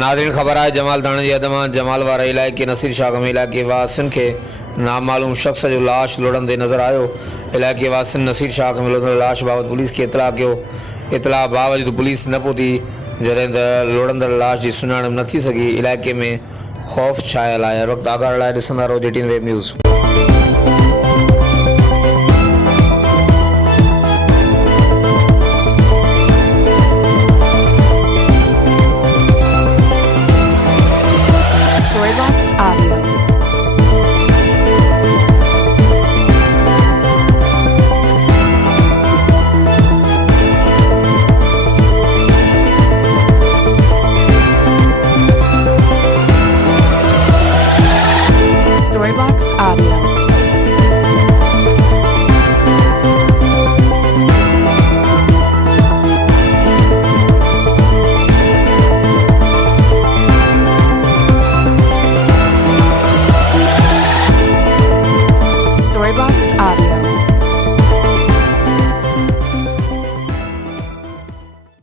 नाज़रीन ख़बर आहे जमाल थाणे जी हद मां जमाल वारे इलाइक़े नसीर शागम इलाइक़े वासिन खे नाममालूम शख़्स जो लाश लोड़ंदे नज़र आयो। इलाइक़े वासिन नसीर शागम लोड़ंदड़ लाश बाबति पुलिस खे इतला कयो। इतला बावजूद पुलिस न पहुती जॾहिं त लोड़ंदड़ लाश जी सुञाणप न थी सघी। इलाइक़े में ख़ौफ़ छायल आहे। हर वक़्तु आगाह लाइ ॾिसंदा रहो JTN web news. Storybox Audio.